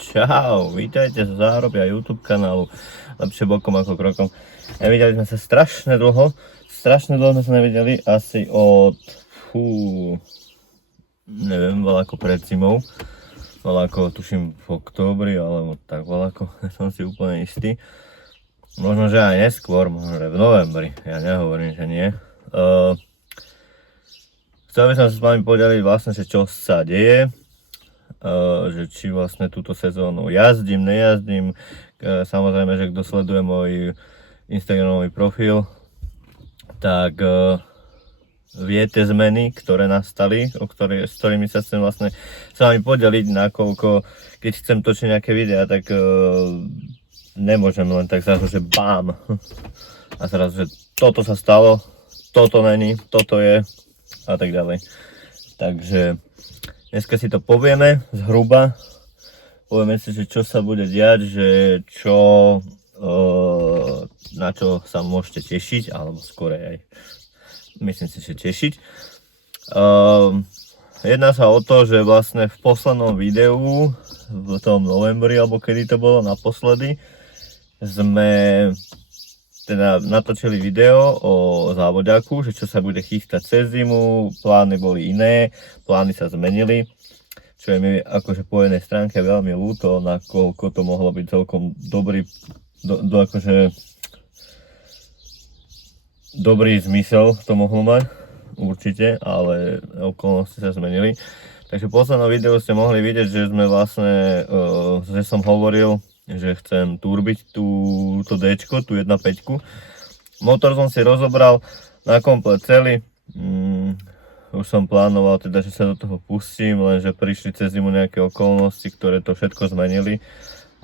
Čau, vítajte z Záhrobia YouTube kanálu Lepšie bokom ako krokom. Nevideli sme sa strašne dlho sme sa nevideli, asi od, neviem, veľako pred zimou. Veľako tuším v októbri, alebo tak veľako, som si úplne istý. Možno, že aj neskôr, možno, že v novembri, ja nehovorím, že nie. Chcel by som sa s vami podeliť vlastne, že čo sa deje. Že či vlastne túto sezónu jazdím, nejazdím. Samozrejme, že kto sleduje môj Instagramový profil, tak vie tie zmeny, ktoré nastali, s ktorými sa chcem vlastne s vami podeliť, nakoľko keď chcem točiť nejaké videá, tak nemôžem len tak zrazu, že bám a zrazu, že toto sa stalo, toto není, toto je a tak ďalej. Takže dneska si to povieme zhruba, povieme si, že čo sa bude diať, že čo, na čo sa môžete tešiť, alebo skôr aj myslím si, že tešiť. Jedná sa o to, že vlastne v poslednom videu, v tom novembri, alebo kedy to bolo naposledy, sme teda natočili video o závodiaku, že čo sa bude chystať cez zimu, plány boli iné, plány sa zmenili, čo je mi akože po jednej stránke veľmi ľúto, nakoľko to mohlo byť celkom dobrý, akože dobrý zmysel to mohlo mať, určite, ale okolnosti sa zmenili. Takže v poslednom videu ste mohli vidieť, že sme vlastne, že som hovoril, že chcem turbiť túto D-čko, tú 1.5. Motor som si rozobral na komplet celý. Už som plánoval teda, že sa do toho pustím, lenže prišli cez zimu nejaké okolnosti, ktoré to všetko zmenili.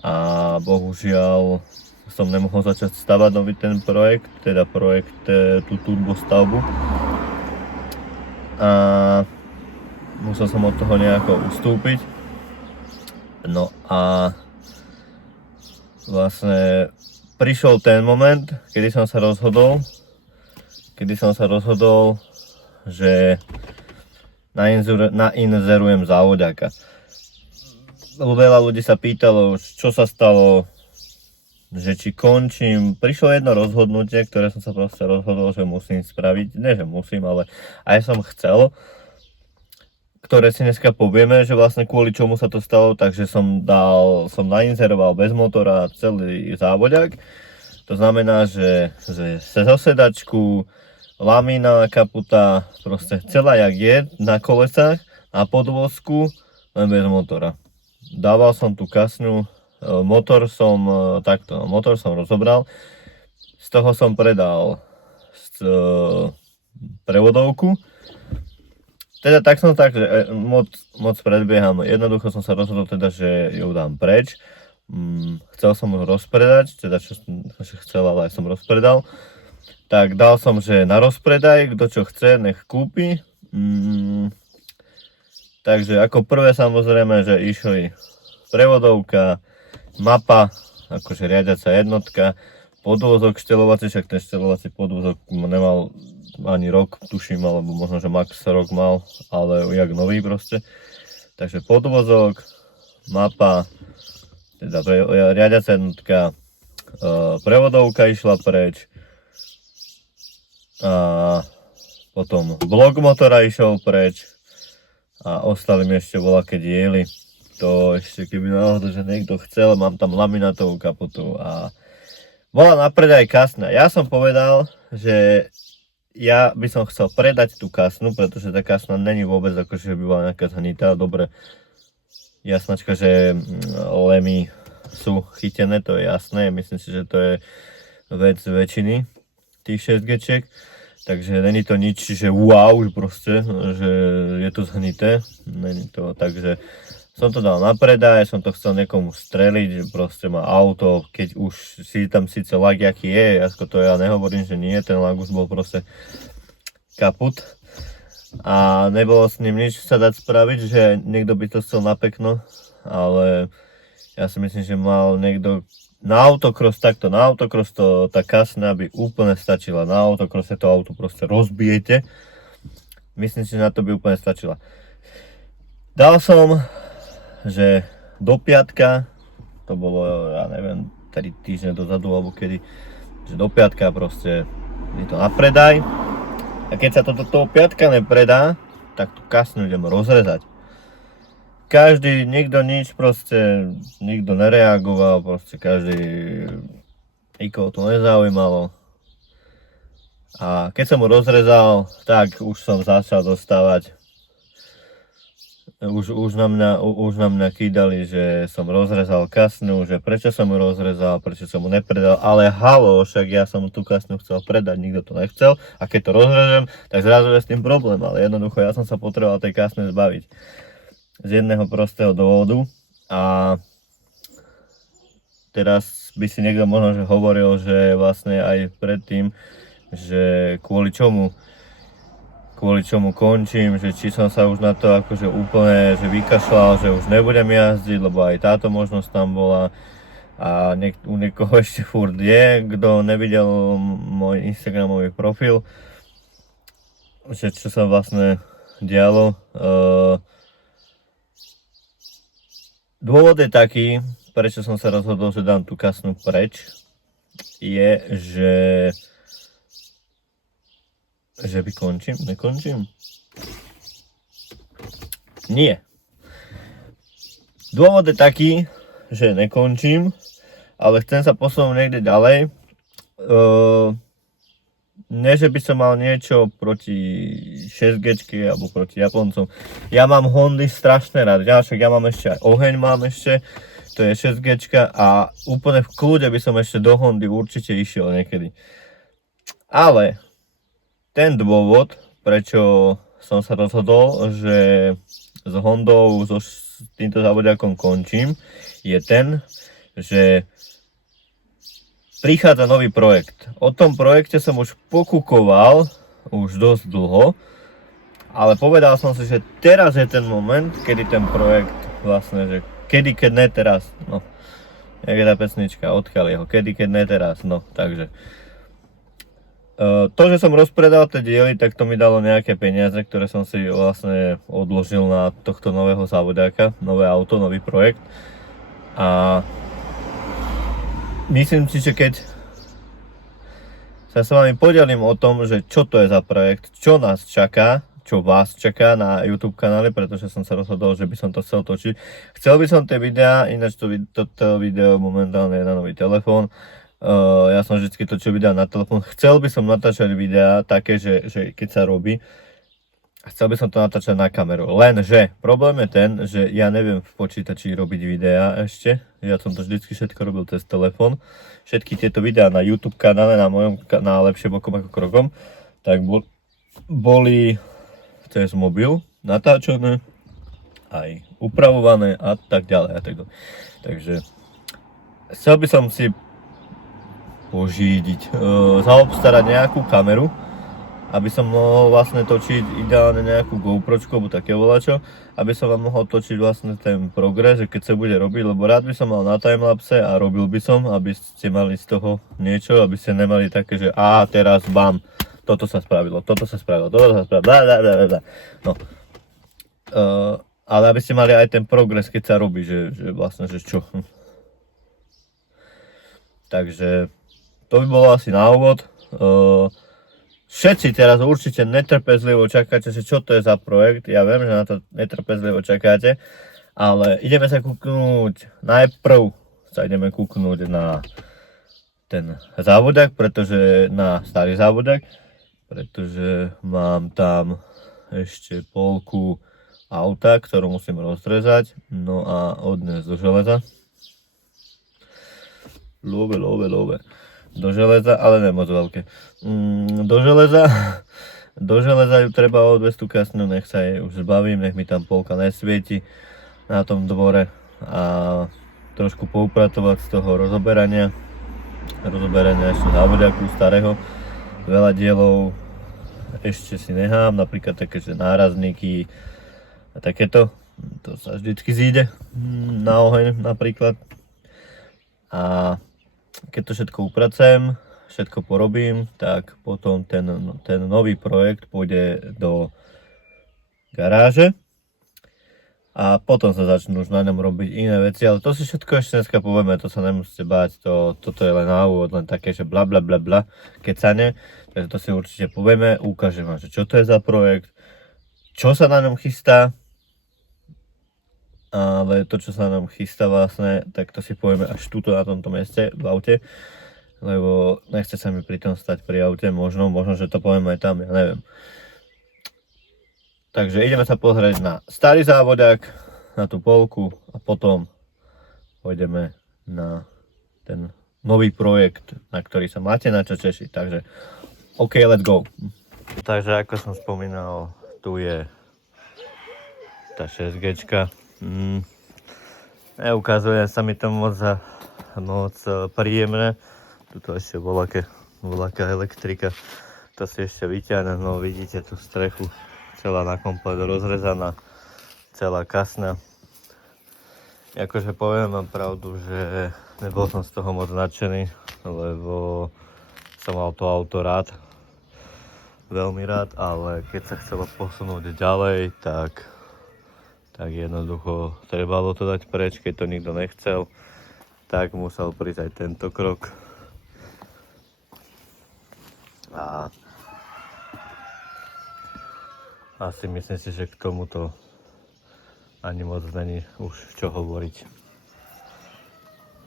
A bohužiaľ som nemohol začať stavať nový ten projekt, teda tú turbostavbu. A musel som od toho nejako ustúpiť. No a vlastne prišiel ten moment, kedy som sa rozhodol, že nainzerujem závodiaka. Veľa ľudí sa pýtalo, čo sa stalo, že či končím. Prišlo jedno rozhodnutie, ktoré som sa proste rozhodol, že musím spraviť. Nie, že musím, ale aj som chcel, ktoré si dneska povieme, že vlastne kvôli čomu sa to stalo, takže som nainzeroval bez motora celý závodiak. To znamená, že sedačku, lamina, kaputa, proste celá jak je na kolesách a podvozku, len bez motora. Dával som tú kasňu, motor som rozobral, z toho som predal prevodovku. Teda tak že moc predbieham. Jednoducho som sa rozhodol teda, že ju dám preč. Chcel som ju rozpredať, teda čo som chcel, ale aj som rozpredal. Tak dal som, že na rozpredaj, kto čo chce, nech kúpi. Takže ako prvé samozrejme, že išli prevodovka, mapa, akože riadiaca jednotka, podvozok šteľovací, však ten šteľovací podvozok nemal ani rok, tuším, alebo možno, že max rok mal, ale jak nový proste. Takže podvozok, mapa, teda riadiaca jednotka, prevodovka išla preč a potom blok motora išiel preč a ostali mi ešte voľaké diely. To ešte keby náhodou, že niekto chcel, mám tam laminatovú kaputu a bola na predaj kasna. Ja som povedal, že ja by som chcel predať tú kasnu, pretože tá kasna není vôbec akože by bola nejaká zhnitá. Dobre, jasnačka, že lemy sú chytené, to je jasné. Myslím si, že to je vec väčšiny tých 6G-čiek. Takže není to nič, že wow, proste, že je to zhnité. Není to, takže som to dal na predaj, som to chcel niekomu streliť, že proste má auto, keď už si tam síce lag jaký je, ako to ja nehovorím, že nie, ten lag už bol proste kaput a nebolo s ním nič sa dať spraviť, že niekto by to chcel na pekno, ale ja si myslím, že mal niekto na autocross, takto na autocross tá kasna by úplne stačila, na autocrosse to auto proste rozbijete, myslím si, že na to by úplne stačila. Dal som, že do piatka, to bolo, ja neviem, 3 týždne dozadu alebo kedy, že do piatka proste je to na predaj. A keď sa to do toho piatka nepredá, tak tú kasnu idem rozrezať. Nikto nič proste, nikto nereagoval, proste nikoho to nezaujímalo. A keď som mu rozrezal, tak už som začal dostávať, už na mňa kýdali, že som rozrezal kasnu, že prečo som ju rozrezal, prečo som mu nepredal, ale halo, však ja som tú kasnu chcel predať, nikto to nechcel a keď to rozrežem, tak zrazu je s tým problém, ale jednoducho ja som sa potreboval tej kasne zbaviť z jedného prostého dôvodu a teraz by si niekto možno že hovoril, že vlastne aj predtým, že kvôli čomu končím, že či som sa už na to akože úplne že vykašľal, že už nebudem jazdiť, lebo aj táto možnosť tam bola a u niekoho ešte furt je, kto nevidel môj Instagramový profil, že čo sa vlastne dialo. Dôvod je taký, prečo som sa rozhodol, že dám tú kasnu preč, je, že nekončím? Nie. Dôvod je taký, že nekončím, ale chcem sa posunúť niekde ďalej. Nie, že by som mal niečo proti 6G alebo proti Japoncom. Ja mám Hondy strašne rád. Ja mám ešte aj oheň, to je 6G a úplne v kľude by som ešte do Hondy určite išiel niekedy. Ale ten dôvod, prečo som sa rozhodol, že s Hondou, s týmto závodiakom končím, je ten, že prichádza nový projekt. O tom projekte som už pokúkoval už dosť dlho, ale povedal som si, že teraz je ten moment, kedy ten projekt vlastne, že kedy, keď ne teraz, no. Jak je tá pesnička, odkiaľ jeho, kedy, keď ne teraz, no, takže. To, že som rozpredal tie diely, tak to mi dalo nejaké peniaze, ktoré som si vlastne odložil na tohto nového závodiaka, nové auto, nový projekt. A myslím si, že keď sa s vami podelím o tom, že čo to je za projekt, čo nás čaká, čo vás čaká na YouTube kanále, pretože som sa rozhodol, že by som to chcel točiť. Chcel by som tie videá, ináč toto video momentálne je na nový telefón. Ja som vždy točil videa na telefón. Chcel by som natáčať videá také, že keď sa robí, chcel by som to natáčať na kameru. Lenže problém je ten, že ja neviem v počítači robiť videá ešte. Ja som to vždycky všetko robil cez telefón. Všetky tieto videá na YouTube kanále, na mojom kanále Lepšie bokom ako krokom, tak boli cez mobil natáčané, aj upravované a tak ďalej a tak ďalej. Takže chcel by som si zaobstarať nejakú kameru, aby som mohol vlastne točiť ideálne nejakú GoPročku alebo také volačo, aby som vám mohol točiť vlastne ten progres, že keď sa bude robiť, lebo rád by som mal na timelapse a robil by som, aby ste mali z toho niečo, aby ste nemali také, že teraz bam, toto sa spravilo, blablabla. No. Ale aby ste mali aj ten progres, keď sa robí, že vlastne, že čo. Takže to by bolo asi na úvod. Všetci teraz určite netrpezlivo čakáte, že čo to je za projekt. Ja viem, že na to netrpezlivo čakáte, ale ideme sa kúknúť. Najprv sa ideme kúknúť na ten závodiak, na starý závodiak, pretože mám tam ešte polku auta, ktorú musím rozrezať, no a odniesť do železa. Love. Do železa, ale ne moc veľké. Do železa ju treba odviesť tú kasnu, nech sa jej už zbavím, nech mi tam polka nesvieti na tom dvore a trošku poupratovať z toho rozoberania ešte závodiaku starého. Veľa dielov ešte si nechám, napríklad také, že nárazníky a takéto. To sa vždycky zíde na oheň napríklad. A keď to všetko upracujem, všetko porobím, tak potom ten nový projekt pôjde do garáže a potom sa začnú už na ňom robiť iné veci, ale to si všetko ešte dneska povieme, to sa nemusíte báť, toto je len na úvod, len také, že bla bla bla bla, kecane, takže to si určite povieme, ukážem vám, že čo to je za projekt, čo sa na ňom chystá, ale to, čo sa nám chystá vlastne, tak to si povieme až tuto na tomto mieste v aute, lebo nechce sa mi pri tom stať pri aute, možno, že to povieme aj tam, ja neviem. Takže ideme sa pozrieť na starý závodák, na tú polku a potom pôjdeme na ten nový projekt, na ktorý sa máte na čo tešiť. Takže OK, let's go. Takže ako som spomínal, tu je tá 6G. Neukazuje sa mi to moc príjemné. Tuto ešte voľaká elektrika. To si ešte vyťahne, no vidíte tú strechu. Celá na komplet rozrezaná, celá kasná. Akože poviem vám pravdu, že nebol som z toho moc nadšený, lebo som mal to auto rád, veľmi rád, ale keď sa chcelo posunúť ďalej, tak jednoducho trebalo to dať preč, keď to nikto nechcel, tak musel prísť aj tento krok. A asi myslím si, že k tomuto ani moc není už čo hovoriť.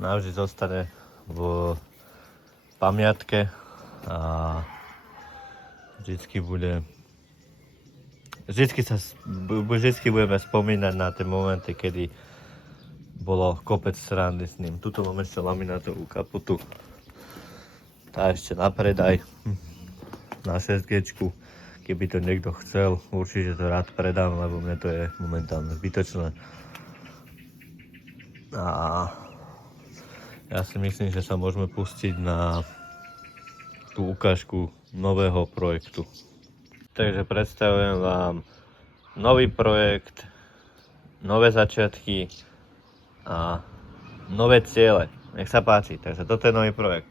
Navždy zostane v pamiatke a vždycky budeme spomínať na tie momenty, kedy bolo kopec srandy s ním. Tuto mám ešte laminátovú kaputu. Tá ešte na predaj na 6G. Keby to niekto chcel, určite to rád predám, lebo mne to je momentálne zbytočné. A ja si myslím, že sa môžeme pustiť na tú ukážku nového projektu. Takže predstavujem vám nový projekt, nové začiatky a nové ciele. Nech sa páči, takže toto je nový projekt.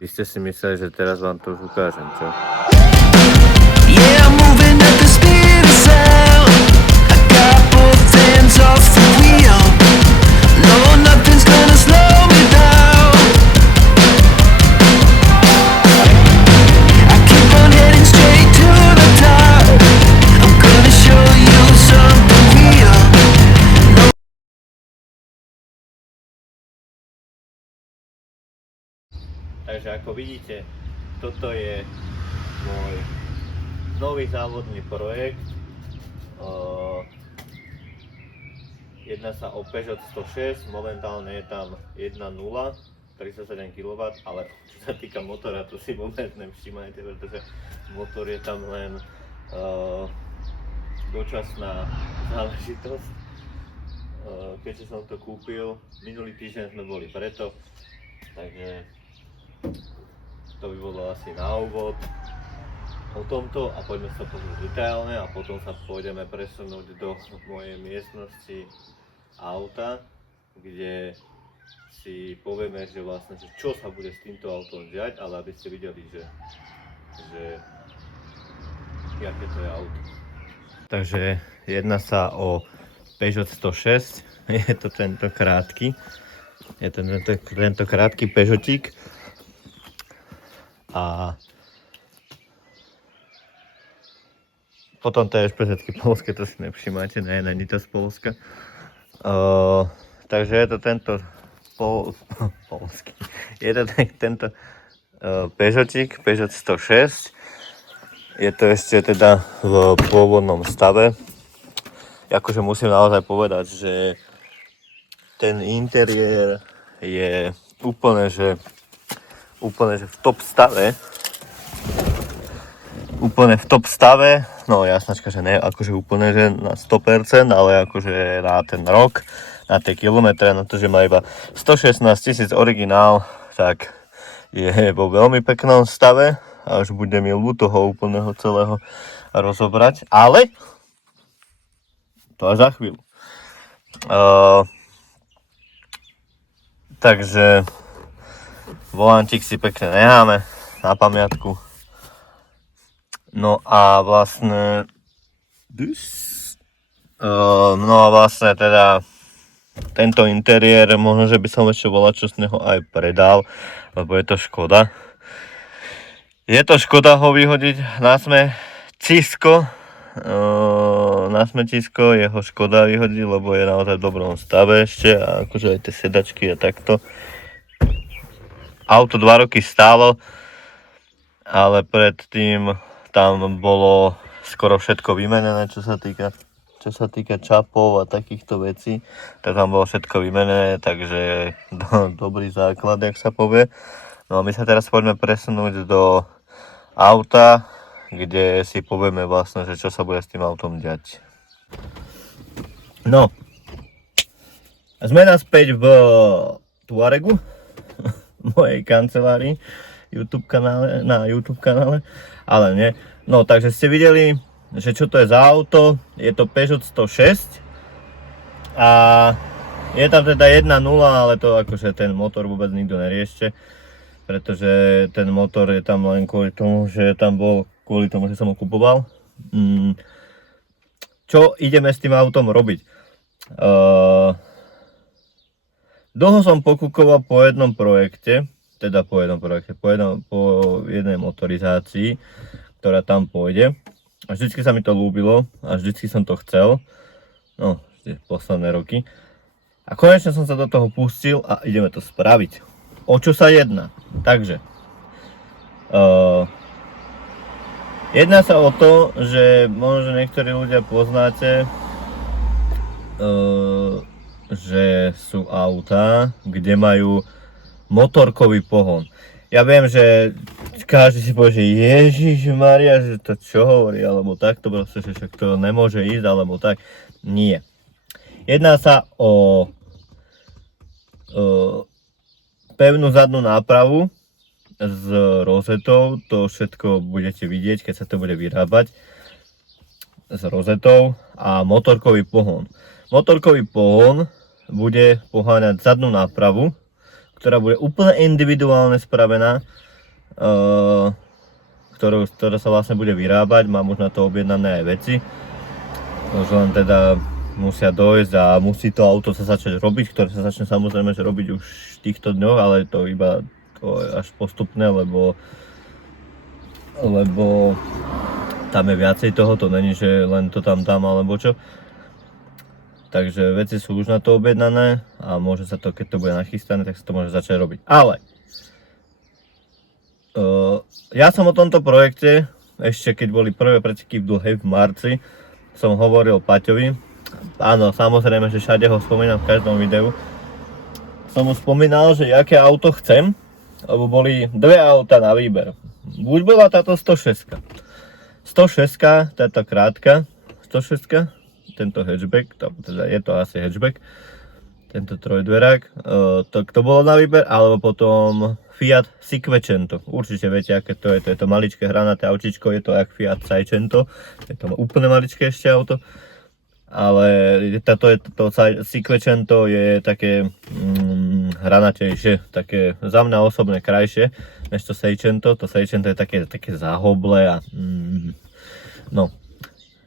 Vy ste si mysleli, že teraz vám to už ukážem, čo? Yeah, I'm moving at the speed of sound. I got both hands off the wheel. No, nothing's gonna slow me down. I keep on heading straight to the top. I'm gonna show you something real. No. Takže ako vidíte, toto je môj nový závodný projekt. Jedná sa o Peugeot 106, momentálne je tam 1.0, 37 kW, ale čo sa týka motora, to si vôbec nevšímajte, pretože motor je tam len dočasná záležitosť. Keďže som to kúpil, minulý týždeň sme boli preto, takže to by bolo asi na úvod o tomto a poďme sa pozrieť detailne a potom sa pôjdeme presunúť do mojej miestnosti auta, kde si povieme, že vlastne, že čo sa bude s týmto autom diať, ale aby ste videli, že jaké to je auto. Takže jedná sa o Peugeot 106, je to tento krátky, tento krátky Peugeotík. A potom to je špecificky polské, to si nevšímate, není to z Polska. Takže je to tento polský. Je to tento Peugeotík, Peugeot 106. Je to ešte teda v pôvodnom stave. Akože musím naozaj povedať, že ten interiér je úplne, že v top stave. Úplne v top stave. No jasnačka, že ne akože úplne, že na 100%, ale akože na ten rok, na tie kilometre, na to, že má iba 116 000 originál, tak je vo veľmi peknom stave. Až bude mi ľúto toho úplného celého rozobrať, ale to až za chvíľu. Takže volantík si pekne necháme na pamiatku. No a vlastne No a vlastne teda tento interiér, možno, že by som ešte volačo z neho aj predal, lebo je to škoda. Je to škoda ho vyhodiť na smetisko, jeho škoda vyhodiť, lebo je naozaj v dobrom stave ešte a akože aj tie sedačky a takto. Auto 2 roky stálo, ale predtým tam bolo skoro všetko vymenené, čo sa týka čapov a takýchto vecí, tak tam bolo všetko vymenené, takže dobrý základ, jak sa povie. No a my sa teraz poďme presunúť do auta, kde si povieme vlastne, že čo sa bude s tým autom diať. No, sme naspäť v Tuaregu, mojej kancelárii, na YouTube kanále, ale nie. No, takže ste videli, že čo to je za auto, je to Peugeot 106 a je tam teda 1.0, ale to akože ten motor vôbec nikto neriešte, pretože ten motor je tam len kvôli tomu, že tam bol kvôli tomu, že som ho kupoval. Čo ideme s tým autom robiť? Dlho som pokúkoval po jednom projekte, po jednej motorizácii, ktorá tam pôjde. A vždycky sa mi to ľúbilo a vždycky som to chcel. No, posledné roky. A konečne som sa do toho pustil a ideme to spraviť. O čo sa jedná? Takže, jedná sa o to, že možno niektorí ľudia poznáte, že sú autá, kde majú motorkový pohon. Ja viem, že každý si povie, že Ježišmaria, že to čo hovorí, alebo takto proste, že však to nemôže ísť, alebo tak. Nie. Jedná sa o pevnú zadnú nápravu s rozetou. To všetko budete vidieť, keď sa to bude vyrábať s rozetou a motorkový pohon. Motorkový pohon bude poháňať zadnú nápravu, ktorá bude úplne individuálne spravená, ktorá sa vlastne bude vyrábať. Mám už na to objednané aj veci. Už len teda musia dojsť a musí to auto sa začať robiť, ktoré sa začne samozrejme že robiť už v týchto dňoch, ale to iba až postupne, lebo tam je viacej toho, to není, že len to tam dám alebo čo. Takže veci sú už na to objednané a môže sa to, keď to bude nachystané, tak sa to môže začať robiť. Ale ja som o tomto projekte, ešte keď boli prvé preteky v Dlhej v marci, som hovoril Paťovi. Áno, samozrejme, že všade ho spomínam v každom videu. Som mu spomínal, že aké auto chcem, lebo boli dve auta na výber. Buď bola táto 106. 106, táto krátka 106, tento hatchback, teda je to asi hatchback, tento trojdverák, to bolo na výber, alebo potom Fiat Cinquecento. Určite viete, aké to je to maličké hranaté aučičko, je to jak Fiat Seicento, je to úplne maličké ešte auto, ale to Cinquecento je také hranatejšie, také za mňa osobne krajšie než to Seicento. To Seicento je také záhoble a no.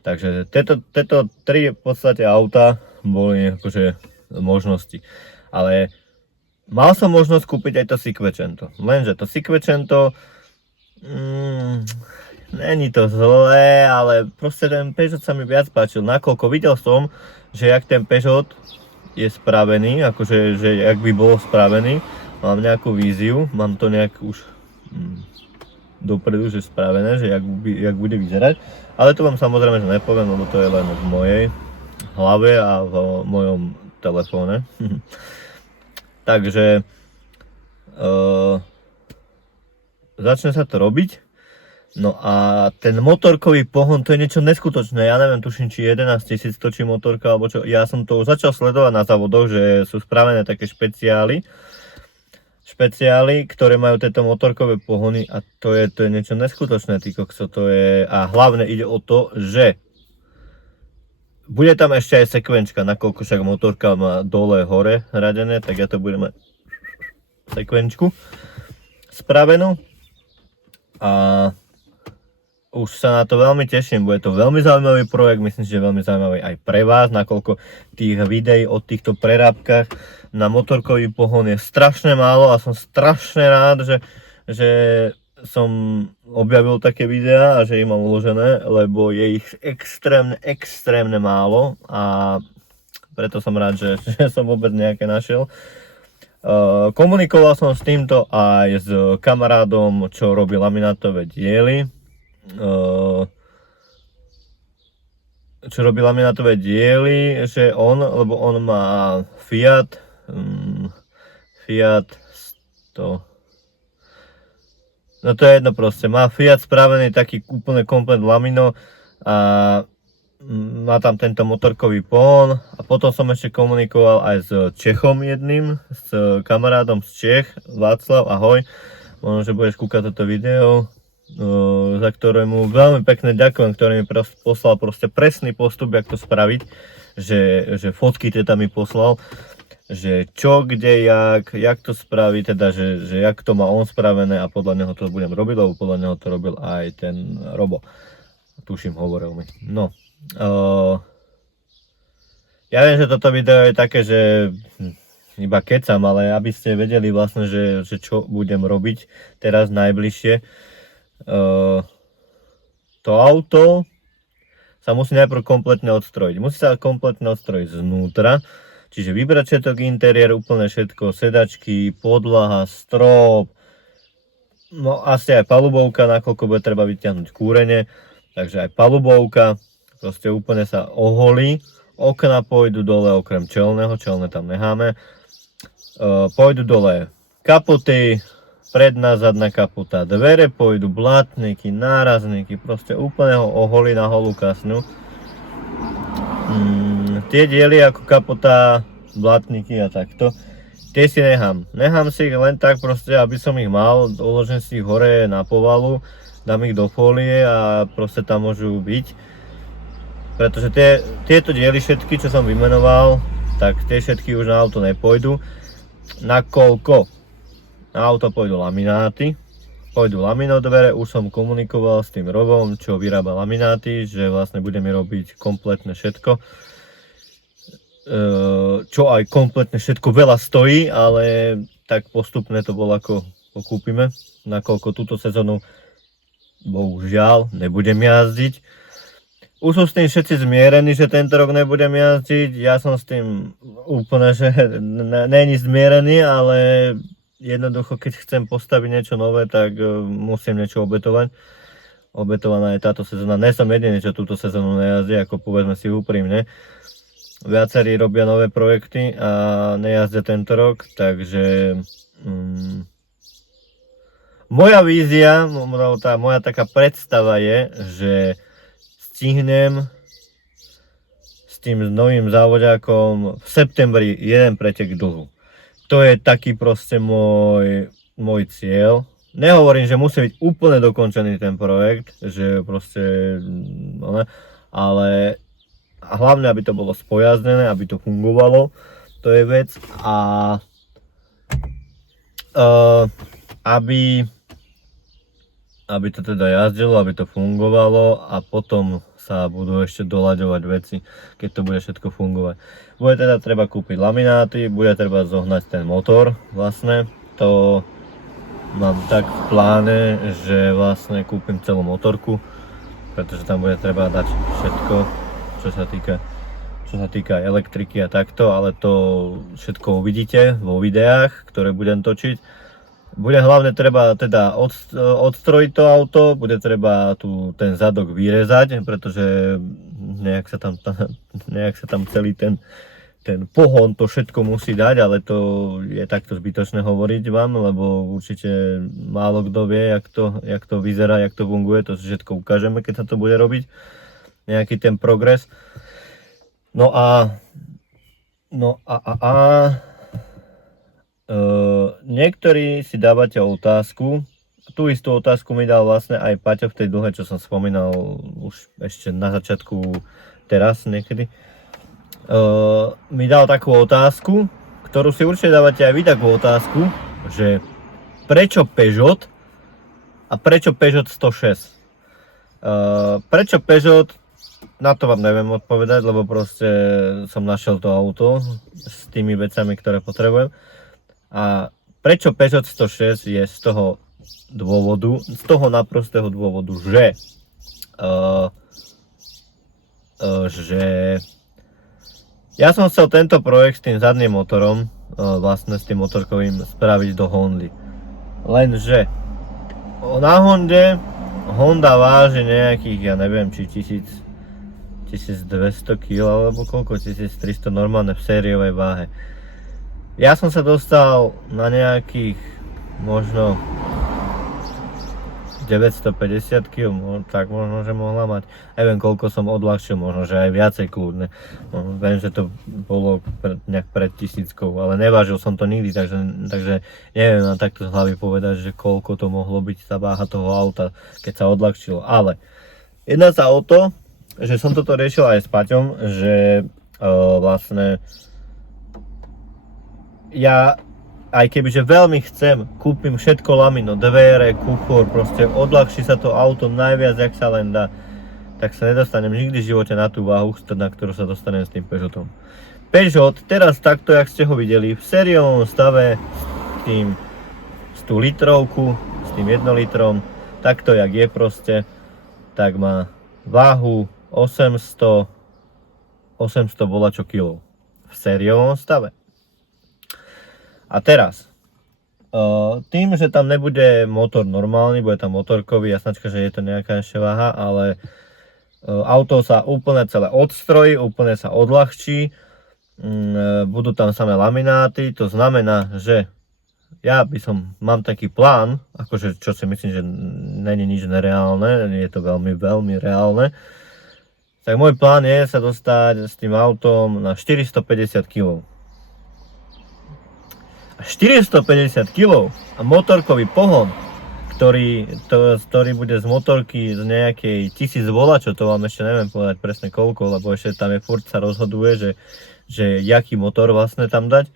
Takže tieto tri v podstate auta boli akože možnosti. Ale mal som možnosť kúpiť aj to Cinquecento. Lenže to Cinquecento není to zlé, ale proste ten Peugeot sa mi viac páčil. Nakoľko videl som, že jak ten Peugeot je spravený, akože že jak by bol spravený. Mám nejakú víziu, mám to nejak už dopredu, že spravené, že jak bude vyzerať. Ale to vám samozrejme, že nepoviem, lebo to je len v mojej hlave a v mojom telefóne. Takže začne sa to robiť. No a ten motorkový pohon, to je niečo neskutočné. Ja neviem, tuším, či 11 000 točí motorka, alebo čo. Ja som to už začal sledovať na závodoch, že sú spravené také špeciály, ktoré majú tieto motorkové pohony a to je niečo neskutočné, ty kokso, to je, a hlavne ide o to, že bude tam ešte aj sekvenčka, nakoľko však motorka má dole hore radené, tak ja to budem mať sekvenčku spravenú a už sa na to veľmi teším, bude to veľmi zaujímavý projekt, myslím, že veľmi zaujímavý aj pre vás, nakoľko tých videí o týchto prerábkach na motorkový pohon je strašne málo a som strašne rád, že som objavil také videá a že ich mám uložené, lebo je ich extrémne málo a preto som rád, že som vôbec nejaké našiel. Komunikoval som s týmto aj s kamarádom, čo robí laminátové diely. Že lebo on má Fiat 100. No to je jedno proste, má Fiat spravený taký úplne komplet lamino a má tam tento motorkový pohon a potom som ešte komunikoval aj s Čechom jedným, s kamarádom z Čech, Václav, ahoj, možno, že budeš kúkať toto video, za ktoré mu veľmi pekne ďakujem, ktorý mi poslal proste presný postup, jak to spraviť, že fotky teda mi poslal, že čo, kde, jak to spraví, teda, že jak to má on spravené a podľa neho to budem robiť, lebo podľa neho to robil aj ten Robo. Tuším, hovoril mi. No. Ja viem, že toto video je také, že iba kecam, ale aby ste vedeli vlastne, že čo budem robiť teraz najbližšie. To auto sa musí najprv kompletne odstrojiť. Musí sa kompletne odstrojiť znútra, čiže vybrať všetok interiér, úplne všetko, sedačky, podlaha, strop, no asi aj palubovka, nakoľko bude treba vyťahnuť kúrenie, takže aj palubovka, proste úplne sa oholí, okna pôjdu dole okrem čelného, čelné tam necháme, pôjdu dole kapoty, predná, zadná kaputa, dvere pôjdu, blatníky, nárazníky, proste úplne ho oholí na holú kasnu. Tie diely ako kapota, blatníky a takto, tie si nechám. Nechám si ich len tak proste, aby som ich mal, uložím si ich hore na povalu, dám ich do fólie a proste tam môžu byť. Pretože tieto diely všetky, čo som vymenoval, tak tie všetky už na auto nepôjdu. Nakoľko na auto pôjdu lamináty, pôjdu laminodvere, už som komunikoval s tým Robom, čo vyrába lamináty, že vlastne bude mi robiť kompletne všetko. Čo aj kompletne všetko veľa stojí, ale tak postupne to bolo ako pokúpime, nakoľko túto sezónu bohužiaľ nebudem jazdiť. Už som s tým všetci zmierení, že tento rok nebudem jazdiť, ja som s tým úplne, že není zmierený, ale jednoducho keď chcem postaviť niečo nové, tak musím niečo obetovať. Obetovaná je táto sezóna, nie som jediný, čo túto sezónu nejazdí, ako povedzme si úprimne. Viacerí robia nové projekty a nejazdia tento rok, takže moja vízia, moja taká predstava je, že stihnem s tým novým závoďákom v septembri jeden pretek dlhu. To je taký proste môj cieľ. Nehovorím, že musí byť úplne dokončený ten projekt, že proste, ale hlavne, aby to bolo spojaznené, aby to fungovalo, to je vec. A aby to teda jazdilo, aby to fungovalo a potom sa budú ešte doľaďovať veci, keď to bude všetko fungovať. Bude teda treba kúpiť lamináty, bude treba zohnať ten motor vlastne. To mám tak v pláne, že vlastne kúpim celú motorku, pretože tam bude treba dať všetko, čo sa týka elektriky a takto, ale to všetko uvidíte vo videách, ktoré budem točiť. Bude hlavne treba teda odstrojiť to auto, bude treba tu ten zadok vyrezať, pretože nejak sa tam celý ten pohon to všetko musí dať, ale to je takto zbytočné hovoriť vám, lebo určite málo kto vie, jak to vyzerá, jak to funguje, to si všetko ukážeme, keď sa to bude robiť, nejaký ten progres. Niektorí si dávate otázku, tú istú otázku mi dal vlastne aj Paťo v tej dlhé, čo som spomínal už ešte na začiatku teraz niekedy. Mi dal takú otázku, ktorú si určite dávate aj vy takú otázku, že prečo Peugeot a prečo Peugeot 106? Prečo Peugeot? Na to vám neviem odpovedať, lebo proste som našiel to auto s tými vecami, ktoré potrebujem. A prečo Peugeot 106 je z toho naprostého dôvodu, že ja som chcel tento projekt s tým zadným motorom, vlastne s tým motorkovým, spraviť do Hondy. Lenže na Honda váži nejakých, ja neviem, či 1200 kg alebo koľko, 1300 normálne v sériovej váhe. Ja som sa dostal na nejakých možno 950 kg, tak možno, že mohla mať. Neviem, koľko som odľahčil, možno, že aj viacej kľudne. Viem, že to bolo nejak pred 1000, ale nevážil som to nikdy, takže neviem na takto z hlavy povedať, že koľko to mohlo byť tá váha toho auta, keď sa odľahčilo. Ale jedná sa o to, že som toto riešil aj s Paťom, že vlastne ja, aj kebyže veľmi chcem, kúpim všetko lamino, dvere, kuchor, proste odľahčí sa to auto najviac, jak sa len dá, tak sa nedostanem nikdy v živote na tú váhu, na ktorú sa dostanem s tým Peugeotom. Peugeot teraz takto, jak ste ho videli, v sériovom stave s tú litrovku, s tým 1 litrom, takto jak je proste, tak má váhu 800 volačo kilo v sériovom stave. A teraz, tým, že tam nebude motor normálny, bude tam motorkový, jasnačka, že je to nejaká ešte váha, ale auto sa úplne celé odstrojí, úplne sa odľahčí, budú tam samé lamináty, to znamená, že mám taký plán, akože čo si myslím, že není nič nereálne, je to veľmi, veľmi reálne, tak môj plán je sa dostať s tým autom na 450 kg. 450 kg a motorkový pohon, ktorý bude z motorky z nejakej 1000 volačov, to vám ešte neviem povedať presne koľko, lebo ešte tam je furt sa rozhoduje, že jaký motor vlastne tam dať.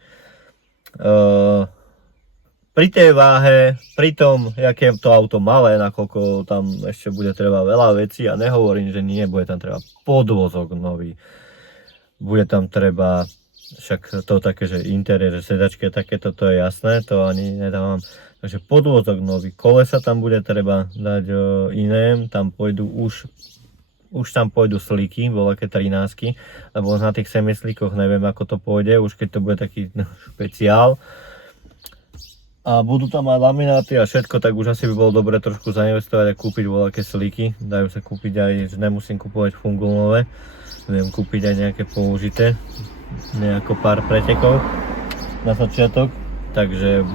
Pri tej váhe, pri tom, jaké je to auto malé, nakoľko tam ešte bude treba veľa vecí, a nehovorím, že nie, bude tam treba podvozok nový, bude tam treba však to také, že interiér, že sedačky takéto, to je jasné, to ani nedávam. Takže podvozok nový, kolesa tam bude treba dať iné, tam pôjdu už tam pôjdu sliky, voľaké 13, lebo na tých semislíkoch neviem, ako to pôjde, už keď to bude taký špeciál. A budú tam aj lamináty a všetko, tak už asi by bolo dobre trošku zainvestovať a kúpiť voľaké sliky. Dajú sa kúpiť aj, že nemusím kúpovať fungulnové, viem kúpiť aj nejaké použité, nejako pár pretekov na začiatok, takže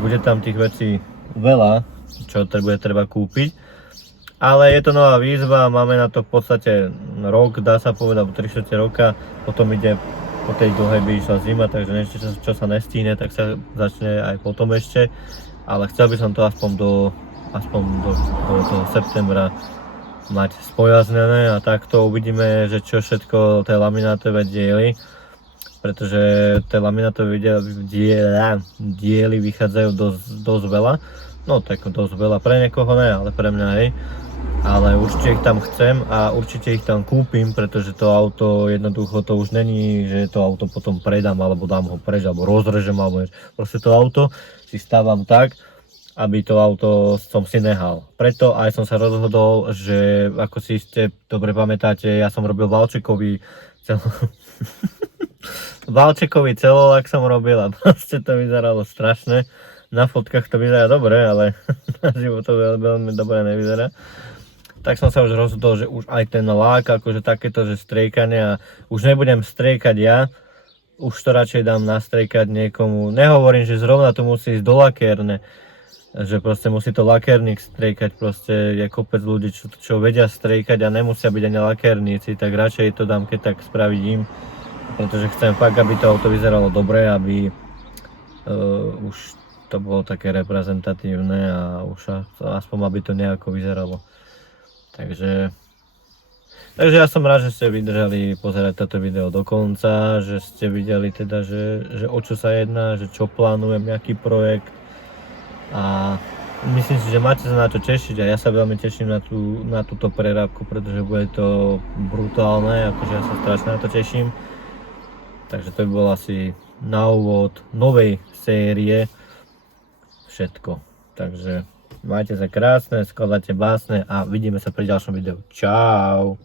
bude tam tých vecí veľa, čo bude treba kúpiť, ale je to nová výzva, máme na to v podstate rok, dá sa povedať, 3/4 roka, potom ide, po tej dlhej by išla zima, takže niečo, čo sa nestíne, tak sa začne aj potom ešte, ale chcel by som to aspoň do toho septembra mať spojaznené, a takto uvidíme, že čo všetko tie laminátové diely, pretože tie laminátové diely vychádzajú dosť veľa, no tak dosť veľa, pre niekoho ne, ale pre mňa hej, ale určite ich tam chcem a určite ich tam kúpim, pretože to auto jednoducho to už není, že to auto potom predám alebo dám ho preč alebo rozrežem alebo niečo, proste to auto si stávam tak, aby to auto som si nehal. Preto aj som sa rozhodol, že ako si ste dobre pamätáte, ja som robil Valčekový celolak som robil a proste to vyzeralo strašne. Na fotkách to vyzerá dobre, ale na živo to veľmi dobre nevyzerá. Tak som sa už rozhodol, že už aj ten lák, akože takéto, že striekanie, a už nebudem striekať ja, už to radšej dám nastriekať niekomu. Nehovorím, že zrovna to musí ísť do lakérne, že proste musí to lakérnik striekať, proste je kopec ľudí, čo vedia striekať a nemusia byť ani lakérnici, tak radšej to dám keď tak spraviť im, pretože chcem fakt, aby to auto vyzeralo dobre, aby už to bolo také reprezentatívne a už aspoň aby to nejako vyzeralo. Takže ja som rád, že ste vydržali pozerať toto video do konca, že ste videli teda, že o čo sa jedná, že čo plánujem, aký projekt, a myslím si, že máte sa na to tešiť a ja sa veľmi teším na túto prerábku, pretože bude to brutálne, akože ja sa strašne na to teším. Takže to by bolo asi na úvod novej série všetko. Takže majte sa krásne, skladajte básne a vidíme sa pri ďalšom videu. Čau!